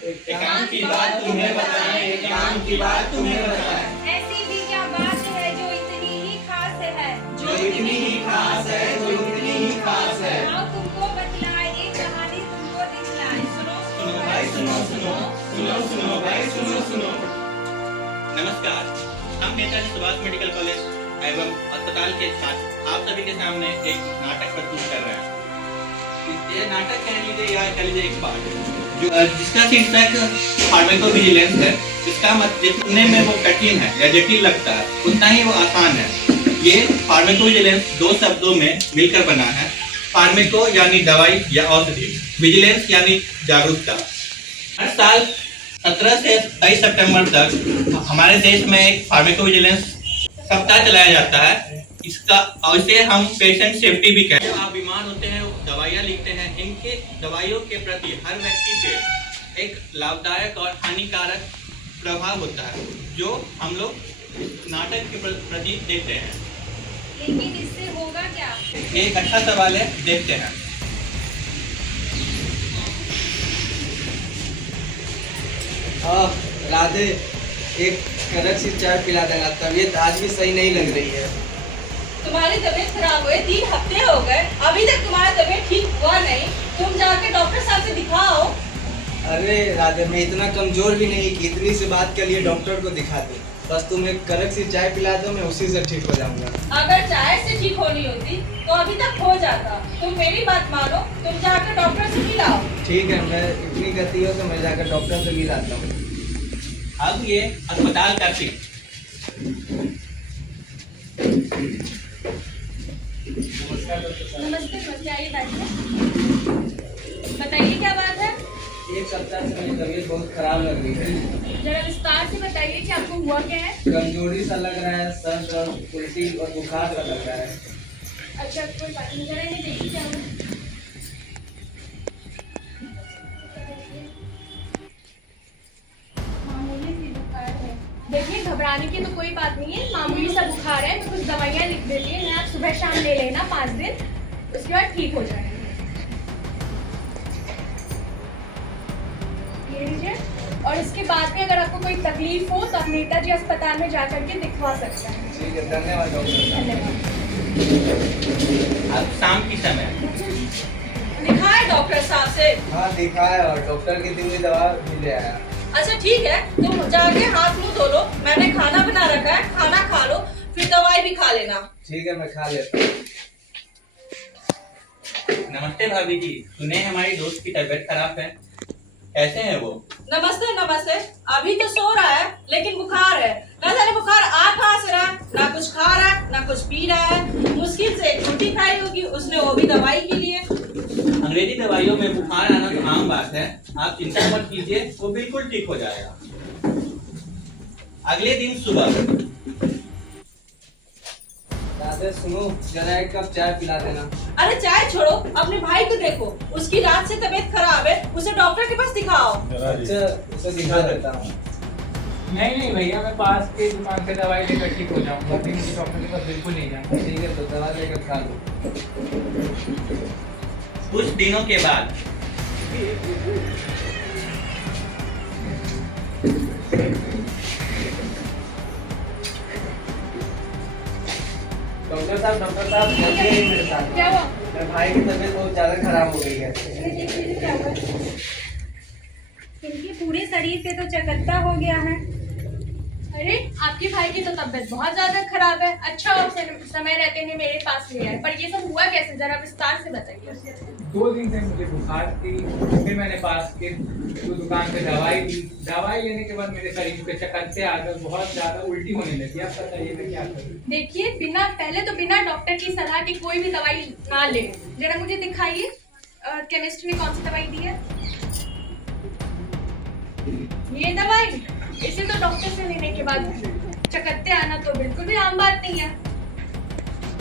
काम की बात तुम्हें बताएं, काम की बात तुम्हें बताएं। ऐसी भी क्या बात है जो इतनी ही खास है, जो इतनी ही खास है, जो इतनी ही खास है। आओ तुमको बतलाए एक कहानी तुमको दिखलाए। सुनो सुनो भाई सुनो सुनो, सुनो सुनो भाई सुनो सुनो। नमस्कार, हम नेताजी सुभाष मेडिकल कॉलेज एवं अस्पताल के छात्र आप सभी के सामने एक नाटक प्रस्तुत कर रहे हैं। ये नाटक कह लीजिए या कह लीजिए एक पार्ट जिसका शीर्षक फार्माकोविजिलेंस है। इसका मतलब जितने में वो कठिन है या जटिल लगता है उतना ही वो आसान है। ये फार्माकोविजिलेंस दो शब्दों में मिलकर बना है। फार्मेको यानी दवाई या औषधि, विजिलेंस यानी जागरूकता। हर साल 17 से 23 सितंबर तक हमारे देश में एक फार्माकोविजिलेंस सप्ताह चलाया जाता है। इसका और इसे हम पेशेंट सेफ्टी भी कहते हैं। आप बीमार होते हैं, दवाइयाँ लिखते हैं, इनके दवाइयों के प्रति हर व्यक्ति के एक लाभदायक और हानिकारक प्रभाव होता है जो हम लोग नाटक के प्रति देखते हैं। लेकिन इससे होगा क्या? एक अच्छा सवाल है, देखते हैं। राधे, एक कड़क सी चाय पिला देना, तबीयत आज भी सही नहीं लग रही है। तुम्हारी तबीयत खराब हुए 3 हफ्ते हो गए, अभी तक तुम्हारा तबीयत ठीक हुआ नहीं। तुम जाके डॉक्टर साहब से दिखाओ। अरे राधे, मैं इतना कमजोर भी नहीं कि इतनी सी बात के लिए डॉक्टर को दिखा दूं। बस तुम एक कड़क सी चाय पिला दो, मैं उसी से ठीक हो जाऊंगा। अगर चाय से ठीक होनी होती तो अभी तक हो जाता। तुम मेरी बात मानो, तुम जाकर डॉक्टर से मिलाओ। ठीक है, मैं इतनी गति हो तो मैं जाकर डॉक्टर से मिलाता हूँ। अब ये अस्पताल का सीट। नमस्ते नमस्ते, आइए बैठिए। बताइए क्या बात है? एक सप्ताह से मेरी तबीयत बहुत खराब लग रही है। जरा विस्तार से बताइए कि आपको हुआ क्या है। कमजोरी सा लग रहा है, सर दर्द, उल्टी और बुखार सा लग रहा है। अच्छा कोई बात नहीं, जरा इन्हें देखिए क्या हुआ। मामूली सी बुखार है। देखिए घबराने की तो कोई बात नहीं है, मामूली सा बुखार है। मैं कुछ दवाइयाँ लिख देती हूँ, आप सुबह शाम ले लेना 5 दिन, उसके बाद ठीक हो जाएगा। ये लीजिए। और इसके बाद में अगर आपको कोई तकलीफ हो तो आप नेताजी अस्पताल में जा करके दिखवा सकते हैं। ठीक है, धन्यवाद डॉक्टर साहब। धन्यवाद। अब शाम की समय दिखाए डॉक्टर साहब से। हाँ दिखाया, और डॉक्टर की दी हुई दवा भी ले आया। अच्छा ठीक है, तुम जाके हाथ मुंह धो लो। मैंने खाना बना रखा है, खाना खा लो, फिर दवाई भी खा लेना। ठीक है, मैं खा लेता हूँ। नमस्ते भाभी जी, सुने हमारी दोस्त की तबीयत खराब है, कैसे हैं वो? नमस्ते नमस्ते। अभी तो सो रहा है लेकिन बुखार है। ना जाने बुखार आ कहाँ से रहा है, ना कुछ खा रहा है ना कुछ पी रहा है। मुश्किल से एक रोटी खाई होगी उसने, वो भी दवाई के लिए। अंग्रेजी दवाइयों में बुखार आना तो आम बात है, आप चिंता मत कीजिए, वो बिल्कुल ठीक हो जाएगा। अगले दिन सुबह राधे सुनो, जरा एक कप चाय पिला देना। अरे चाय छोड़ो, अपने भाई को देखो, उसकी रात से तबीयत खराब है, उसे डॉक्टर के पास दिखाओ। अच्छा, उसे दिखा देता हूँ। नहीं भैया, मैं पास के दुकान से दवाई लेकर ठीक हो जाऊंगा, अभी मुझे डॉक्टर के पास बिल्कुल नहीं जाना। ठीक है, तो दवा लेकर खा लो। कुछ दिनों के बाद डॉक्टर साहब चलिए मेरे साथ। क्या हुआ? मेरे भाई की तबीयत बहुत ज्यादा खराब हो गई है। ये देखिए क्या हुआ। इनके पूरे शरीर पे तो चकत्ता हो गया है। अरे आपके भाई की तो तबीयत बहुत ज्यादा खराब है। अच्छा और समय रहते ने मेरे पास ले आए, पर ये सब हुआ कैसे, जरा विस्तार से बताइए। 2 दिन से मुझे बुखार थी, फिर मैंने पास के दुकान से दवाई ली। दवाई लेने के बाद मेरे शरीर पे चकत्ते आ गए, बहुत ज्यादा उल्टी होने लगी। आप बताइए मैं क्या करूँ? देखिए पहले तो बिना डॉक्टर की सलाह के कोई भी दवाई ना ले। जरा मुझे दिखाइए, केमिस्ट में कौन सी दवाई दी है? ये दवाई, इसे तो डॉक्टर से लेने के बाद चकत्ते आना तो बिल्कुल भी आम बात नहीं है।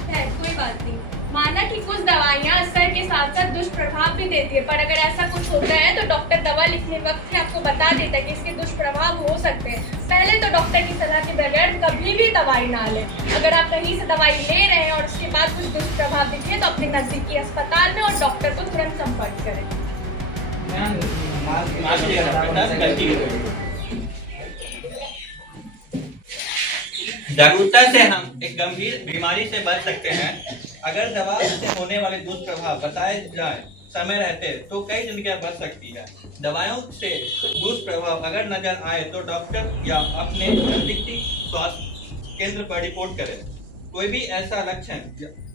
कोई बात नहीं, माना कि कुछ दवाइयाँ असर के साथ साथ दुष्प्रभाव भी देती है, पर अगर ऐसा कुछ होता है तो डॉक्टर दवा लिखने वक्त ही आपको बता देता है कि इसके दुष्प्रभाव हो सकते हैं। पहले तो डॉक्टर की सलाह के बगैर कभी भी दवाई ना लें। अगर आप कहीं से दवाई ले रहे हैं और उसके बाद कुछ दुष्प्रभाव दिखे तो अपने नजदीकी अस्पताल में और डॉक्टर को तुरंत संपर्क करें। ध्यान माफ कीजिएगा डॉक्टर साहब, गलती हो गई। जागरूकता से हम एक गंभीर बीमारी से बच सकते हैं। अगर दवा से होने वाले दुष्प्रभाव बताए जाए समय रहते तो कई जिंदगियां बच सकती है। दवाओं से दुष्प्रभाव अगर नजर आए तो डॉक्टर या अपने नजदीकी स्वास्थ्य केंद्र पर रिपोर्ट करें। कोई भी ऐसा लक्षण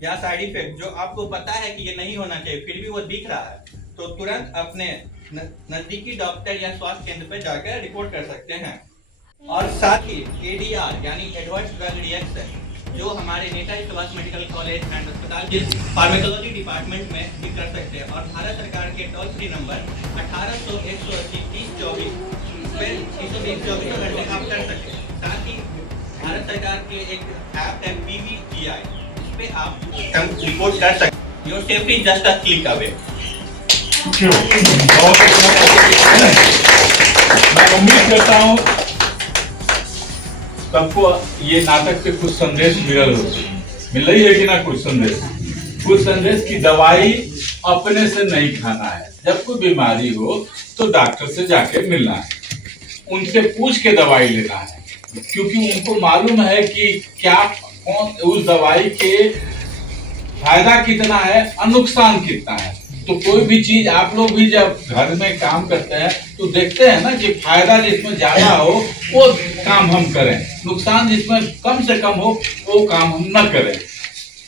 या साइड इफेक्ट जो आपको पता है कि ये नहीं होना चाहिए फिर भी वो दिख रहा है तो तुरंत अपने नजदीकी डॉक्टर या स्वास्थ्य केंद्र पर जाकर रिपोर्ट कर सकते हैं। और साथ ही ADR यानी एडवर्स ड्रग रिएक्शन जो हमारे Netaji Subhash medical college and अस्पताल के फार्मेकोलॉजी डिपार्टमेंट में भी कर सकते हैं। और भारत सरकार के टोल फ्री नंबर 1800 180 3024 पे 324 घंटे आप कर सकते हैं। साथ ही भारत सरकार के एक ऐप है PVGI, इस पे आप रिपोर्ट कर सकते हैं। Your safety just a click away. मैं उम्मीद करता हूँ सबको ये नाटक से कुछ संदेश मिल रही है कि ना। कुछ संदेश की दवाई अपने से नहीं खाना है। जब कोई बीमारी हो तो डॉक्टर से जाके मिलना है, उनसे पूछ के दवाई लेना है, क्योंकि उनको मालूम है कि क्या उस दवाई के फायदा कितना है और नुकसान कितना है। तो कोई भी चीज आप लोग भी जब घर में काम करते हैं तो देखते हैं ना कि फायदा जिसमें ज्यादा हो वो काम हम करें, नुकसान जिसमें कम से कम हो वो काम हम न करें।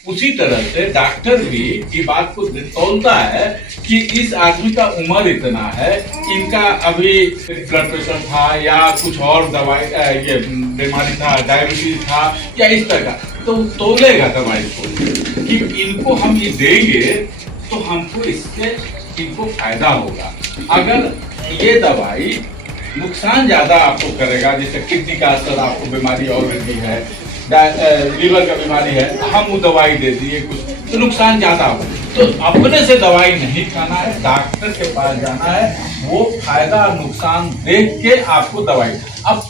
उसी तरह से डॉक्टर भी ये बात को तौलता है कि इस आदमी का उम्र इतना है, इनका अभी ब्लड प्रेशर था या कुछ और दवाई ये बीमारी था, डायबिटीज था या इस तरह का, तो तोलेगा दवाई को कि इनको हम ये देंगे तो हमको इससे इनको फायदा होगा। अगर ये दवाई नुकसान ज्यादा आपको करेगा, जैसे किडनी का असर आपको बीमारी और रहती है, लीवर का बीमारी है, हम वो दवाई दे दिए कुछ तो नुकसान ज्यादा हो, तो अपने से दवाई नहीं खाना है, डॉक्टर के पास जाना है, वो फायदा नुकसान देख के आपको दवाई। अब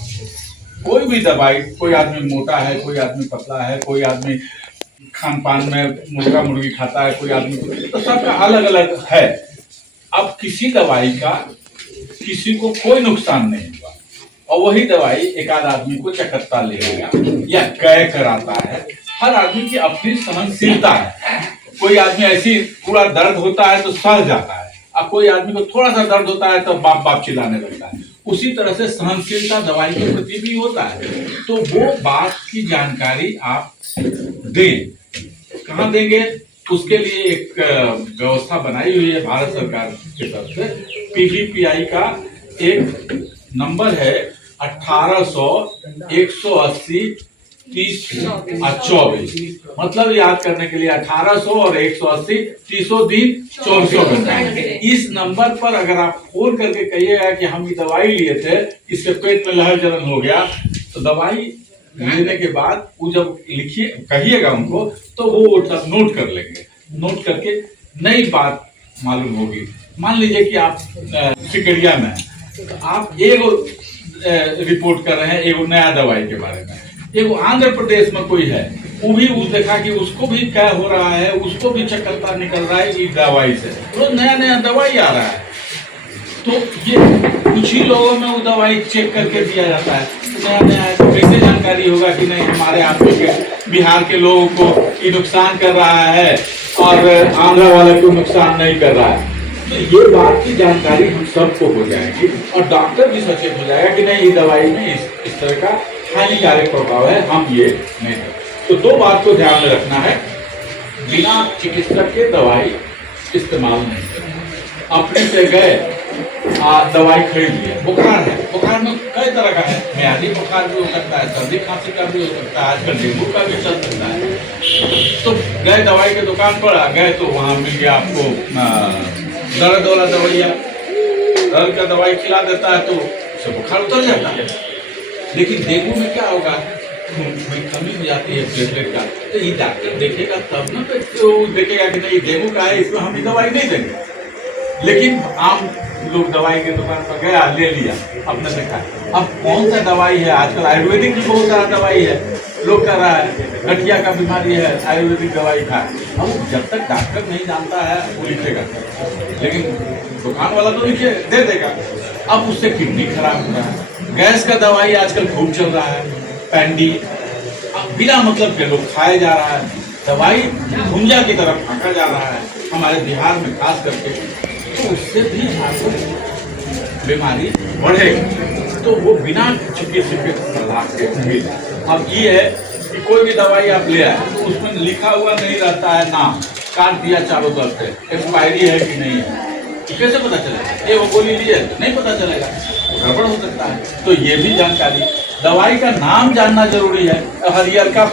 कोई भी दवाई, कोई आदमी मोटा है, कोई आदमी पतला है, कोई आदमी खान पान में मुर्गा मुर्गी खाता है, कोई आदमी, तो सबका अलग अलग है। अब किसी दवाई का किसी को कोई नुकसान नहीं हुआ और वही दवाई एक आध आदमी को चकत्ता ले आएगा या कह कराता है। हर आदमी की अपनी सहनशीलता है। कोई आदमी ऐसी पूरा दर्द होता है तो सह जाता है, और कोई आदमी को थोड़ा सा दर्द होता है तो बाप बाप चिल्लाने लगता है। उसी तरह से सहनशीलता दवाई के प्रति भी होता है। तो वो बात की जानकारी आप दें। कहाँ देंगे? उसके लिए एक व्यवस्था बनाई हुई है भारत सरकार की तरफ से। PVPI का एक नंबर है 1800 180 3024। मतलब याद करने के लिए 1800 और 180 30 दिन 24 घंटे। इस नंबर पर अगर आप फोन करके कहिएगा कि हम ये दवाई लिए थे, इससे पेट में लहर जलन हो गया, तो दवाई लेने के बाद वो जब लिखिए कहिएगा उनको तो वो सब नोट कर लेंगे। नोट करके नई बात मालूम होगी। मान लीजिए कि आप सिकरिया में तो आप एक रिपोर्ट कर रहे हैं एक नया दवाई के बारे में, एक आंध्र प्रदेश में कोई है वो भी देखा कि उसको भी क्या हो रहा है, उसको भी चक्कर निकल रहा है इस दवाई से, रोज नया नया दवाई आ रहा है। तो ये कुछ ही लोगों में वो दवाई चेक करके दिया जाता है, तो नया नया तो कैसे जानकारी होगा कि नहीं हमारे आदमी के बिहार के लोगों को ये नुकसान कर रहा है और आंध्र वाले को नुकसान नहीं कर रहा है। तो ये बात की जानकारी हम सबको हो जाएगी और डॉक्टर भी सचेत हो जाएगा कि नहीं ये दवाई में इस तरह का हानिकारक प्रभाव है, हम ये नहीं करें। तो दो बात को ध्यान में रखना है, बिना चिकित्सक के दवाई इस्तेमाल नहीं करना। अपने से गए दवाई खरीद लिया, बुखार है, बुखार में कई तरह का है, म्यादी बुखार भी हो सकता है, सर्दी खांसी का भी हो सकता है, आजकल डेंगू का भी चल सकता है। तो गए दवाई के दुकान पर गए तो वहाँ मिल गया आपको दर्द वाला दवाइया, दर्द का दवाई खिला देता है तो उससे बुखार उतर जाता है। लेकिन डेंगू में क्या होगा, कमी हो जाती है प्लेटलेट का, तो ये डॉक्टर देखेगा तब ना, तो देखेगा कि नहीं डेंगू का है, इसमें हम ये दवाई नहीं देंगे। लेकिन आम लोग दवाई के दुकान पर गया, ले लिया, अपने से खाया। अब कौन सा दवाई है, आजकल आयुर्वेदिक भी बहुत सारा दवाई है, लोग कर रहा है गठिया का बीमारी है आयुर्वेदिक दवाई खाए। अब जब तक डॉक्टर नहीं जानता है वो लिखेगा, लेकिन दुकान वाला तो लिखे दे देगा। अब उससे किडनी खराब हो रहा है। गैस का दवाई आजकल खूब चल रहा है, पैंडी बिना मतलब के लोग खाए जा रहा है। दवाई भुंजा की तरफ फेंका जा रहा है हमारे बिहार में खास करके, तो उससे भी आपको बीमारी बढ़ेगी। तो वो बिना चिकित्सक सलाह के मिले। अब ये है कि कोई भी दवाई आप ले आए तो उसमें लिखा हुआ नहीं रहता है नाम, काट दिया चारों तरफ से, एक्सपायरी है कि नहीं है, तो कैसे पता चलेगा? ये वो गोली लिए नहीं पता चलेगा, गड़बड़ हो सकता है। तो ये भी जानकारी, दवाई का नाम जानना जरूरी है। हरियर का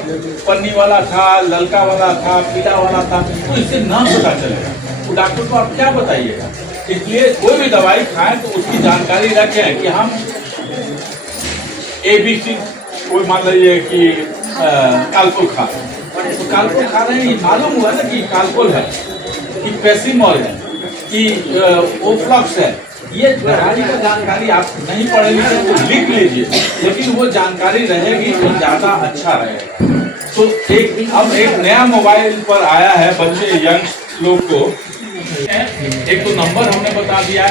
पन्नी वाला था, ललका वाला था, पीला वाला था, तो इससे नाम पता चलेगा। तो डॉक्टर को आप क्या बताइएगा? इसलिए कोई भी दवाई खाएं तो उसकी जानकारी रखें कि हम ABC, कोई मान लीजिए कि कालपोल खा रहे हैं, तो कालपोल खा रहे हैं, ये मालूम हुआ ना कि कालपोल है, कि पेसिमोल है, कि ओफ्लॉक्स है। ये दवाई का जानकारी आप नहीं पढ़े लिखे तो लिख लीजिए, लेकिन वो जानकारी रहेगी तो ज्यादा अच्छा रहेगा। तो अब एक नया मोबाइल पर आया है बच्चे यंग लोग को, एक तो नंबर हमने बता दिया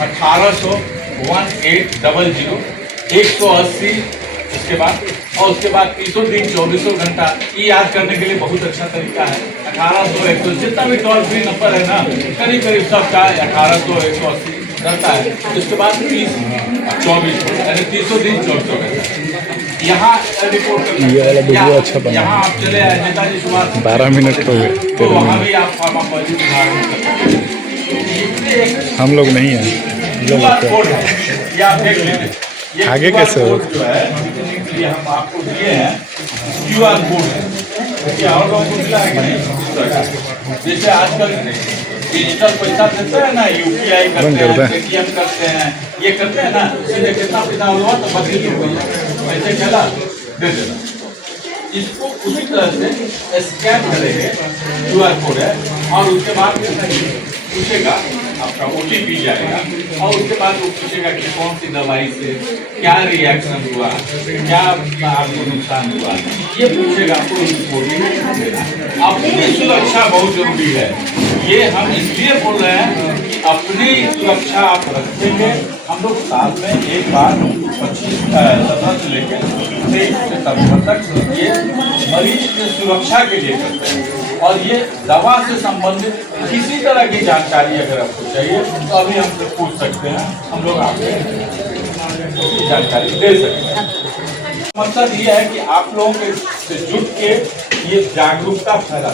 1800-1800 180, उसके बाद और उसके बाद 300 दिन 2400 घंटा, ये याद करने के लिए बहुत अच्छा तरीका है। 1800 100 जितना भी टोल फ्री नंबर है ना, करीब करीब सबका 1800 180 रहता है। उसके बाद 30-24 यानी 300 दिन 2400 घंटा यहाँ रिपोर्ट करना। यहाँ आप चले आए नेताजी सुभाष 12 मिनट हो गए, तो वहाँ भी आप फार्माकोलॉजी विभाग हम लोग नहीं हैं, कोड है, ये आप देख लीजिए। आगे कैसे हो? जो है ये हम आपको दिए हैं, QR कोड है, ये और लोगों को मिला है कि नहीं? जैसे आजकल डिजिटल पैसा देते हैं ना, UPI करते हैं, पेटीएम करते हैं, ये करते हैं ना, सीधे कितना पैसा हुआ तो बदली पैसे चला दे देना। इसको उसी तरह से स्कैन करेंगे, QR कोड है, और उसके बाद पूछेगा आपका OTP जाएगा, और उसके बाद वो पूछेगा कि कौन सी दवाई से क्या रिएक्शन हुआ, क्या आपको नुकसान हुआ, ये पूछेगा। आपको अपनी सुरक्षा बहुत जरूरी है। ये हम इसलिए बोल रहे हैं कि अपनी सुरक्षा आप रखेंगे। हम लोग साल में एक बार 17 से लेकर 23 सितंबर तक ये मरीज की सुरक्षा के लिए करते हैं। और ये दवा से संबंधित किसी तरह की जानकारी अगर आपको चाहिए तो अभी हमसे पूछ सकते हैं, हम लोग आपको जानकारी दे सकते हैं। मकसद ये है कि आप लोगों के से जुट के ये जागरूकता फैला।